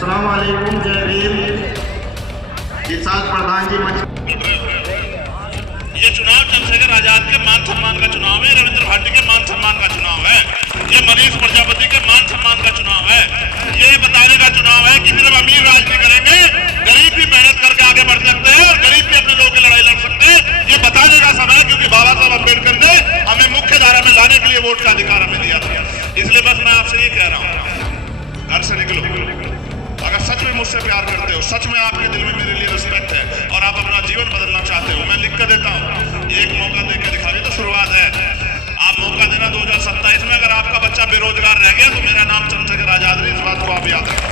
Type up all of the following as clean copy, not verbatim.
अस्सलाम वालेकुम, जय भीम। इसाक प्रधान जी ये चुनाव चंद्रशेखर आजाद के मान सम्मान का चुनाव है, रविंद्र भारती के मान सम्मान का चुनाव है, ये मनीष प्रजापति के मान सम्मान का चुनाव है। ये बताने का चुनाव है कि सिर्फ अमीर राज नहीं करेंगे, गरीब भी मेहनत करके आगे बढ़ सकते हैं और गरीब भी अपने लोगों की लड़ाई लड़ सकते हैं। ये बताने का समय है, क्योंकि बाबा साहब अम्बेडकर ने हमें मुख्य धारा में लाने के लिए वोट का अधिकार हमें दिया था। इसलिए बस मैं आपसे ये कह रहा हूँ, घर से निकलो। अगर सच में मुझसे प्यार करते हो, सच में आपके दिल में मेरे लिए रिस्पेक्ट है और आप अपना जीवन बदलना चाहते हो, मैं लिख कर देता हूँ, एक मौका देकर दिखाइए तो शुरुआत है। आप मौका देना 2027 में। अगर आपका बच्चा बेरोजगार रह गया तो मेरा नाम चंद्रशेखर आजाद नहीं, इस बात को आप याद रखें।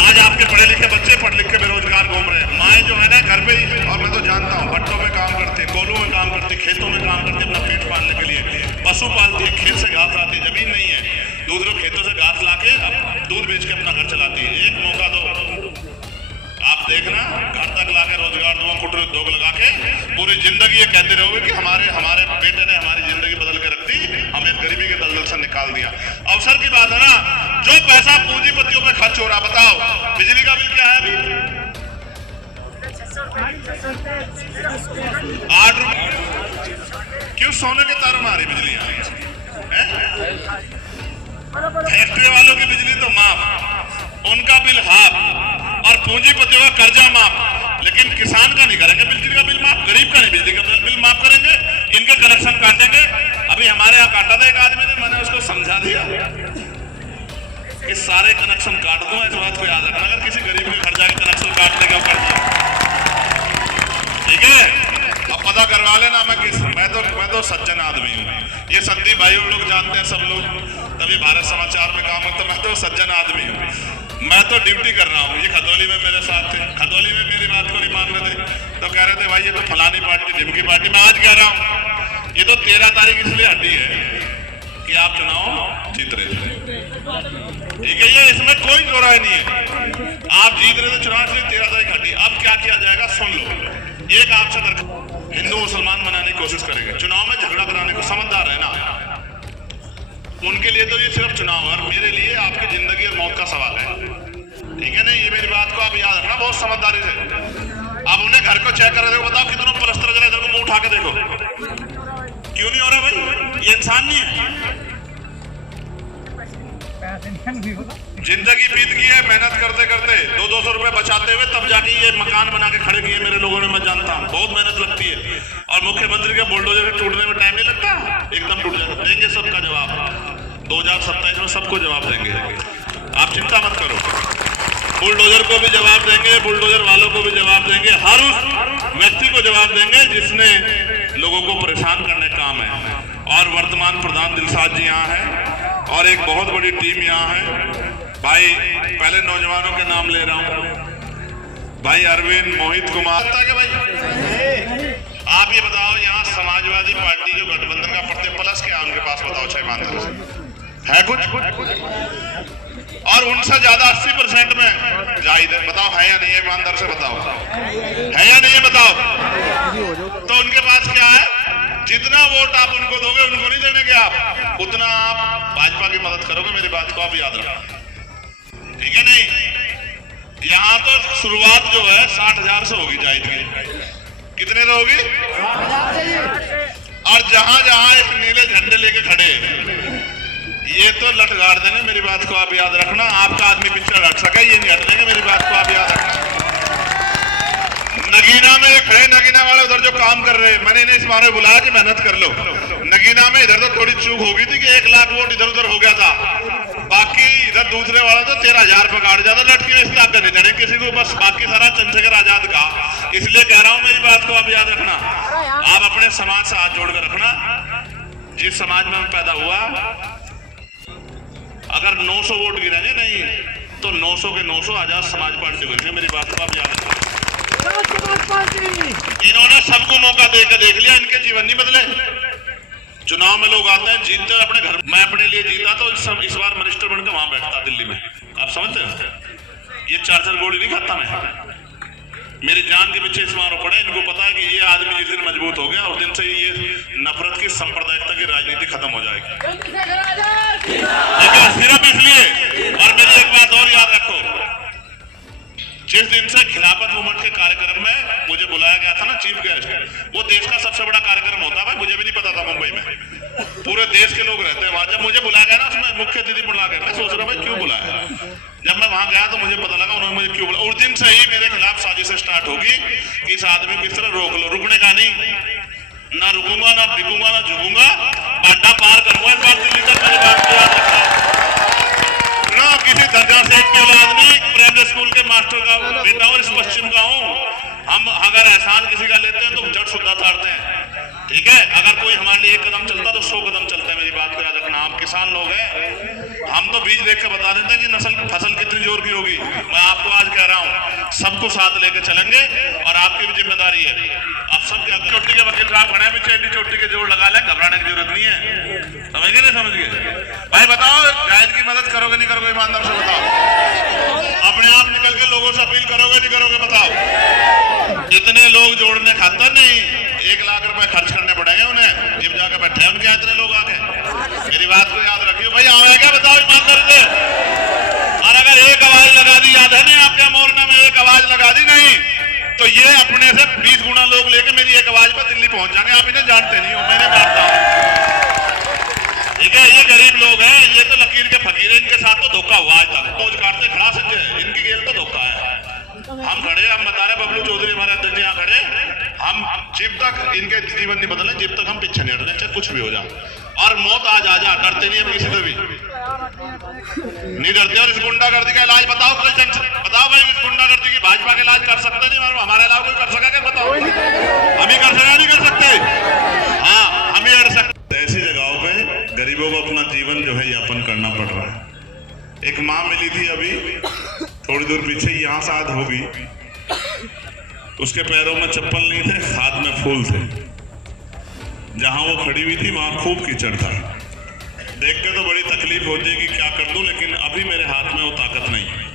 आज आपके पढ़े लिखे बच्चे पढ़ लिख के बेरोजगार घूम रहे हैं। माएँ जो है ना घर पे ही, और मैं तो जानता हूँ, भट्टों में काम करते, कोलों में काम करते, खेतों में काम करते, अपना पेट पालने के लिए पशु पालती है, खेत से घास लाती, जमीन नहीं है, दूसरों खेतों से घास लाके दूध बेच के अपना घर चलाती है। एक मौका दो, आप देखना, घर तक लाके रोजगार दूंगा, कुटीर उद्योग लगा के पूरी जिंदगी ये कहते रहोगे कि हमारे बेटे ने हमारी जिंदगी बदल के रख दी, हमें गरीबी के दलदल से निकाल दिया। अवसर की बात है ना, जो पैसा पूंजीपतियों में खर्च हो रहा, बताओ बिजली का बिल क्या है अभी? 8 रुपए। क्यों सोने के तारों में आ रही बिजली? फैक्ट्री वालों की बिजली तो माफ, उनका बिल हाफ, और पूंजीपतियों का कर्जा माफ, लेकिन किसान का नहीं करेंगे बिजली का बिल माफ, गरीब का नहीं बिजली का बिल माफ करेंगे, इनके कनेक्शन काटेंगे। अभी हमारे यहाँ काटा था एक आदमी ने, मैंने उसको समझा दिया कि सारे कनेक्शन काट दो, इस बात को याद रखना, अगर किसी गरीब के घर जाके कनेक्शन काटने का कर्जा, ठीक है? अब पता करवा लेना, मैं तो सज्जन आदमी हूँ, ये संदीप भाई लोग जानते हैं, सब लोग तभी भारत समाचार में काम करता, मैं तो सज्जन आदमी हूँ, मैं तो ड्यूटी कर रहा हूँ। ये खदौली में मेरे साथ थे, खदौली में मेरी बात को नहीं मान रहे थे, तो कह रहे थे भाई ये तो फलानी पार्टी, ढिमकी पार्टी। मैं आज कह रहा हूँ, ये तो 13 तारीख इसलिए हटी है कि आप चुनाव जीत रहे थे, ठीक है? ये इसमें कोई दो राय नहीं है, आप जीत रहे थे चुनाव, इसलिए 13 तारीख हटी। अब क्या किया जाएगा सुन लो। एक आपसे हिंदू मुसलमान बनाने की कोशिश करेंगे, चुनाव में झगड़ा कराने को, समझदार है ना, उनके लिए तो ये सिर्फ चुनाव है, और मेरे लिए आपकी जिंदगी और मौत का सवाल है, ठीक है ना? ये मेरी बात को आप याद रखना बहुत समझदारी से। आप उन्हें घर को चेक कर रहे हो, बताओ कितनों प्लस्तर जरा इधर को मुंह उठा के देखो, क्यों नहीं हो रहा भाई? ये इंसान नहीं है। जिंदगी बीत गई है मेहनत करते करते, 200 रुपए बचाते हुए, तब जाके ये मकान बना के खड़े किए मेरे लोगों ने, मैं जानता हूँ, बहुत मेहनत लगती है। और मुख्यमंत्री के बुलडोजर के टूटने में टाइम नहीं लगता, एकदम टूट जाता। देंगे सबका जवाब, 2027 में सबको जवाब देंगे, आप चिंता मत करो। बुलडोजर को भी जवाब देंगे, बुलडोजर वालों को भी जवाब देंगे, हर उस व्यक्ति को जवाब देंगे जिसने लोगों को परेशान करने का काम है। और वर्तमान प्रधान दिलसाद जी यहाँ है और एक बहुत बड़ी टीम यहाँ है। भाई पहले नौजवानों के नाम ले रहा हूँ, भाई अरविंद, मोहित कुमार के भाई, आप ये बताओ यहाँ समाजवादी पार्टी जो गठबंधन का पड़ते प्लस क्या उनके पास, बताओ 6 ईमानदार है कुछ? और उनसे ज्यादा 80% में जाहिद है, बताओ है या नहीं है? ईमानदार से बताओ, है या नहीं है? बताओ। तो उनके पास क्या है? जितना वोट आप उनको दोगे, उनको नहीं देने के आप, उतना आप भाजपा की मदद करोगे। मेरी बात को आप याद रखना, ठीक है? नहीं, यहाँ तो शुरुआत जो है 60,000 से होगी जाहिद की, कितने से होगी? और जहां जहां एक नीले झंडे लेके खड़े, ये तो लट गाड़ देंगे। मेरी बात को आप याद रखना, आपका आदमी पीछे हट सका, ये नहीं हट देंगे। मेरी बात को आप याद रखना। नगीना में खड़े, नगीना वाले उधर जो काम कर रहे हैं, मैंने इन्हें इस बारे बुलाया कि मेहनत कर लो। नगीना में इधर तो थोड़ी चूक हो गई थी कि 1 लाख वोट इधर उधर हो गया था, बाकी इधर दूसरे वाला तो 13,000 रुपए काट जाता, लटकी में इस ताकत नहीं देने किसी को, बस बाकी सारा चंद्रशेखर आजाद का। इसलिए कह रहा हूं, मेरी बात को आप याद रखना, आप अपने समाज से हाथ जोड़कर रखना। जिस समाज में हम पैदा हुआ, अगर 900 वोट गिरेंगे नहीं तो 900 के 900 आजाद समाज पार्टी गिरेंगे। मेरी बात को आप याद रखना। इन्होंने सबको मौका देकर देख लिया, इनके जीवन नहीं बदले। चुनाव में लोग आते हैं, जीतते हैं अपने घर। मैं अपने लिए जीता तो इस बार मिनिस्टर बनकर वहां बैठता दिल्ली में, आप समझते हैं? ये 4 गोली नहीं खाता मैं, मेरी जान के पीछे इस मारो पड़े। इनको पता है कि ये आदमी जिस दिन मजबूत हो गया उस दिन से ये नफरत की, सांप्रदायिकता की राजनीति खत्म हो जाएगी। सिर्फ इसलिए। और मेरी एक बात और याद रखो, जिस दिन से खिलाफत मूवमेंट के कार्यक्रम में मुझे बुलाया गया था ना चीफ गेस्ट, वो देश का सबसे बड़ा कार्यक्रम होता है भाई, मुझे भी नहीं पता था मुंबई में पूरे देश के लोग रहते हैं वहां। जब मुझे बुलाया गया ना उसमें मुख्य अतिथि बुला के, मैं सोच रहा भाई क्यों बुलाया। जब मैं वहां गया तो मुझे पता लगा उन्होंने मुझे क्यों बुलाया। उस दिन से ही मेरे खिलाफ साजिश स्टार्ट होगी कि इस आदमी को किस तरह रोक लो। रुकने का नहीं, ना रुकूंगा, ना बिकूंगा, ना झुकूंगा, बाटा पार करूंगा इस बार दिल्ली तक। मेरी बात को याद रखना। ना किसी दर्जा से एक औलाद नहीं, प्राइमरी स्कूल के मास्टर का बेटा और इस पश्चिम का हूँ। हम अगर एहसान किसी का लेते हैं तो जड़ शुद्धा तारते हैं, ठीक है। अगर कोई हमारे लिए एक कदम चलता तो 100 कदम चलते हैं, मेरी बात को याद रखना। आप किसान लोग हैं, हम तो बीज देख कर बता देते हैं कि फसल कितनी जोर की होगी। मैं आपको आज कह रहा हूँ सबको साथ लेके चलेंगे और आपकी भी जिम्मेदारी है। आप सब क्या चोटी के वकील साहब खड़े हैं, पीछे चोटी के जोड़ लगा लें, घबराने की जरूरत नहीं है। समझ गए नहीं समझ गए भाई? बताओ जायज की मदद करोगे नहीं करोगे? ईमानदार से बताओ। अपने आप निकल के लोगों से अपील करोगे नहीं करोगे? बताओ। इतने लोग जोड़ने खातर नहीं, 1 लाख रुपए खर्च करने पड़ेंगे उन्हें, जिम जाकर बैठे हैं उनके यहाँ इतने लोग आके। मेरी बात को याद रखियो भाई, आवे क्या बताओ ईमानदारी से। और अगर एक आवाज लगा दी, याद है नहीं आपके मोर्चा में एक आवाज लगा दी नहीं तो ये अपने से 20 गुना लोग लेके मेरी एक आवाज पर दिल्ली पहुंच जाएंगे। आप इन्हें जानते नहीं हो, मैंने जानता हूं, ठीक है। ये गरीब लोग हैं, ये तो लकीर के फकीर हैं, इनके साथ तो धोखा हुआ आज तक। फौज काटते खड़ा संजय, इनकी गेल तो धोखा है। हम खड़े, हम बता रहे बबलू चौधरी हमारे अध्यक्ष यहाँ खड़े, हम जब तक इनके जीवन नहीं बदले, जब तक हम पीछे नहीं हटने, चाहे कुछ भी हो जाए। और मौत आज आ जा, डरते नहीं हम किसी से भी नहीं डरते। और इस गुंडागर्दी का इलाज बताओ, बताओ भाई, इस गुंडागर्दी की भाजपा का इलाज कर सकते नहीं, हमारे अलावा कोई कर सका क्या? बताओ। हम ही कर सका नहीं कर सकते? हाँ, हम ही हट सकते। ऐसी जगहों पे गरीबों को अपना जीवन जो है यापन करना पड़ रहा है। एक माँ मिली थी अभी थोड़ी दूर पीछे, यहाँ से आद होगी, उसके पैरों में चप्पल नहीं थे, हाथ में फूल थे। जहां वो खड़ी हुई थी वहां खूब कीचड़ था। देख के तो बड़ी तकलीफ होती है कि क्या कर दूं, लेकिन अभी मेरे हाथ में वो ताकत नहीं है।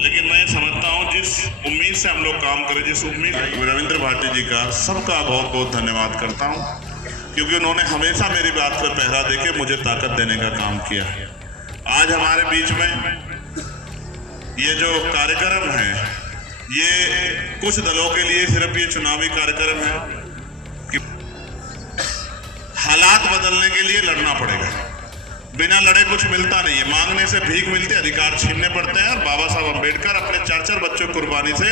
लेकिन मैं समझता हूं जिस उम्मीद से हम लोग काम करें, जिस उम्मीद, रविंद्र भाटी जी का सबका बहुत बहुत धन्यवाद करता हूं, क्योंकि उन्होंने हमेशा मेरी बात पर पहरा देके मुझे ताकत देने का काम किया। आज हमारे बीच में ये जो कार्यक्रम है, ये कुछ दलों के लिए सिर्फ ये चुनावी कार्यक्रम है कि हालात बदलने के लिए लड़ना पड़ेगा। बिना लड़े कुछ मिलता नहीं है, मांगने से भीख मिलती है, अधिकार छीनने पड़ते हैं। और बाबा साहब अम्बेडकर अपने 4-4 बच्चों की कुर्बानी से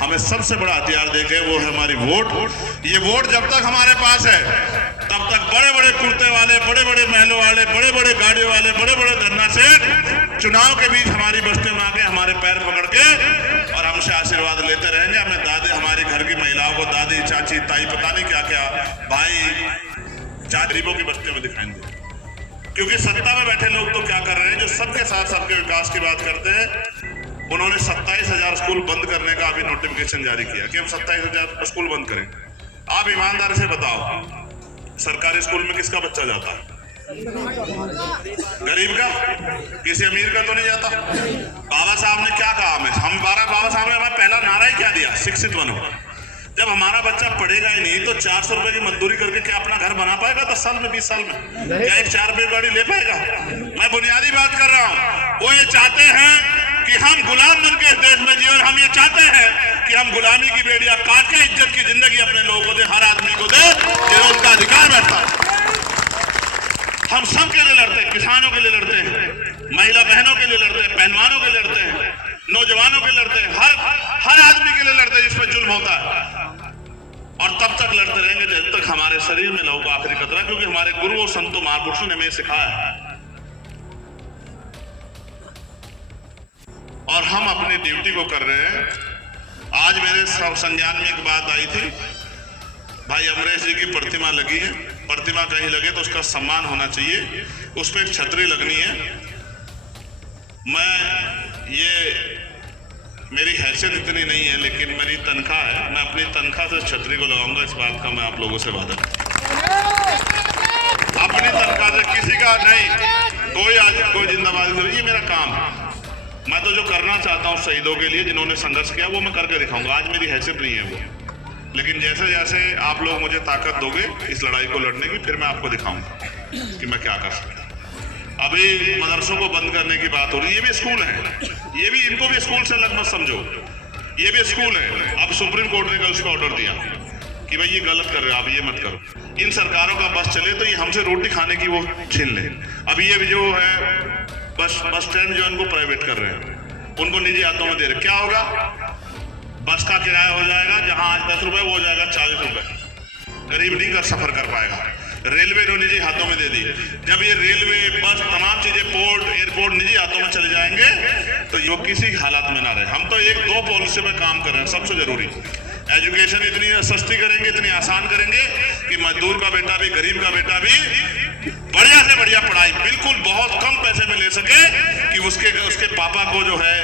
हमें सबसे बड़ा हथियार दे गए, वो है हमारी वोट। ये वोट जब तक हमारे पास है तब तक बड़े बड़े कुर्ते वाले, बड़े बड़े महलों वाले, बड़े बड़े गाड़ियों वाले, बड़े बड़े धरना सेठ चुनाव के बीच हमारी बस्तियों में आके हमारे पैर पकड़ के और हमसे आशीर्वाद लेते रहेंगे। हमें दादी, हमारी घर की महिलाओं को दादी, चाची, ताई, पता नहीं क्या क्या भाई, चार गरीबों की बस्तियों में दिखाएंगे। क्योंकि सत्ता में बैठे लोग तो क्या कर रहे हैं, जो सबके साथ सबके विकास की बात करते हैं। उन्होंने 27,000 स्कूल बंद करने का अभी नोटिफिकेशन जारी किया कि हम 27,000 स्कूल बंद करें। आप ईमानदारी से बताओ, सरकारी स्कूल में किसका बच्चा जाता है? गरीब का, किसी अमीर का तो नहीं जाता। बाबा साहब ने क्या कहा हमें, बाबा साहब ने हमें पहला नारा ही क्या दिया, शिक्षित बनो। जब हमारा बच्चा पढ़ेगा ही नहीं तो 400 रुपए की मजदूरी करके क्या अपना घर बना पाएगा 10 साल में, 20 साल में? क्या एक 4 रुपए गाड़ी ले पाएगा? मैं बुनियादी बात कर रहा हूँ। वो ये चाहते हैं कि हम गुलाम बन के इस देश में जिए, और हम ये चाहते हैं कि हम गुलामी की बेड़ियां काट के इज्जत की जिंदगी अपने लोगों को दे, हर आदमी को दे जो उनका अधिकार बैठता है। हम सब के लिए लड़ते हैं, किसानों के लिए लड़ते हैं, महिला बहनों के लिए लड़ते हैं, पहलवानों के लिए लड़ते हैं, नौजवानों के लिए लड़ते हैं, हर आदमी के लिए लड़ते हैं जिस पर जुल्म होता है। और तब तक लड़ते रहेंगे जब तक हमारे शरीर में लहू का आखिरी कतरा, क्योंकि हमारे गुरु और संतों महापुरुषों ने हमें सिखाया है। और हम अपनी ड्यूटी को कर रहे हैं। आज मेरे संज्ञान में एक बात आई थी, भाई अमरेश जी की प्रतिमा लगी है, प्रतिमा कहीं लगे तो उसका सम्मान होना चाहिए, उस पर एक छतरी लगनी है। मैं ये मेरी हैसियत इतनी नहीं है, लेकिन मेरी तनख्वाह है, मैं अपनी तनख्वाह से छतरी को लगाऊंगा, इस बात का मैं आप लोगों से वादा अपनी तनख्वाह से, किसी का नहीं, कोई आज कोई जिंदाबादी नहीं, ये मेरा काम है। मैं तो जो करना चाहता हूँ शहीदों के लिए जिन्होंने संघर्ष किया वो मैं करके दिखाऊंगा। आज मेरी हैसियत नहीं है वो, लेकिन जैसे जैसे आप लोग मुझे ताकत दोगे इस लड़ाई को लड़ने की, फिर मैं आपको दिखाऊंगा कि मैं क्या कर सकता हूँ। अभी मदरसों को बंद करने की बात हो रही है, ये भी स्कूल है, ये भी, इनको भी स्कूल से अलग मत समझो, ये भी स्कूल है। अब सुप्रीम कोर्ट ने कल उसका ऑर्डर दिया कि भाई ये गलत कर रहे हो आप, ये मत करो। इन सरकारों का बस चले तो ये हमसे रोटी खाने की वो छीन ले। अब ये भी जो है बस स्टैंड जो इनको प्राइवेट कर रहे हैं, उनको निजी हाथों में दे रहे, क्या होगा? बस का किराया हो जाएगा, जहां आज 10 रुपए वो हो जाएगा 40 रुपए, गरीब नहीं कर सफर कर पाएगा। रेलवे ने निजी हाथों में दे दी। जब ये रेलवे, बस, तमाम चीजें, पोर्ट, एयरपोर्ट निजी हाथों में चले जाएंगे तो ये किसी हालात में ना रहे। हम तो एक दो पॉलिसी में काम कर रहे हैं, सबसे जरूरी एजुकेशन इतनी सस्ती करेंगे, इतनी आसान करेंगे कि मजदूर का बेटा भी, गरीब का बेटा भी बढ़िया से बढ़िया पढ़ाई बिल्कुल बहुत कम पैसे में ले सके, कि उसके पापा को जो है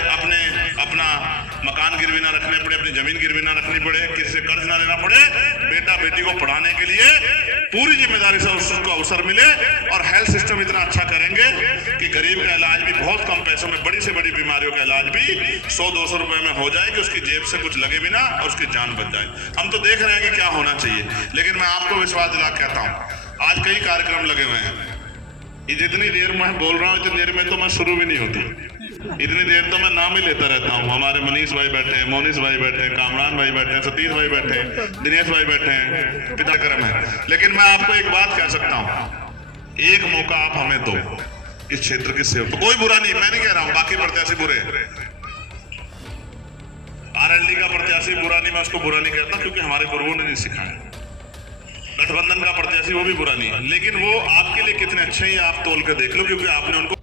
अपना मकान गिरवी ना रखने पड़े, अपनी जमीन गिरवी ना रखनी पड़े, किसी से कर्ज ना लेना पड़े, बेटा बेटी को पढ़ाने के लिए पूरी जिम्मेदारी से उसको अवसर मिले। और हेल्थ सिस्टम इतना अच्छा करेंगे कि गरीब का इलाज भी बहुत कम पैसों में, बड़ी से बड़ी बीमारियों का इलाज भी 100-200 रुपए में हो जाए, कि उसकी जेब से कुछ लगे भी ना और उसकी जान बच जाए। हम तो देख रहे हैं कि क्या होना चाहिए, लेकिन मैं आपको विश्वास दिला कहता हूँ, आज कई कार्यक्रम लगे हुए हैं। ये जितनी देर मैं बोल रहा हूँ, इतनी देर में तो मैं शुरू भी नहीं होती, इतनी देर तो मैं नाम ही लेता रहता हूँ। हमारे मनीष भाई बैठे हैं, मोनिश भाई बैठे हैं, कामरान भाई बैठे हैं, सतीश भाई बैठे हैं, दिनेश भाई बैठे हैं, पिताक्रम है। लेकिन मैं आपको एक बात कह सकता हूँ, एक मौका आप हमें दो इस क्षेत्र की सेवा। तो कोई बुरा नहीं, मैं नहीं कह रहा हूँ बाकी प्रत्याशी बुरे हैं, आरएलडी का प्रत्याशी बुरा नहीं, मैं उसको बुरा नहीं कहता, क्योंकि हमारे गुरुओं ने नहीं सिखाया। गठबंधन का प्रत्याशी वो भी बुरा नहीं है, लेकिन वो आपके लिए कितने अच्छे हैं आप तोल के देख लो, क्योंकि आपने उनको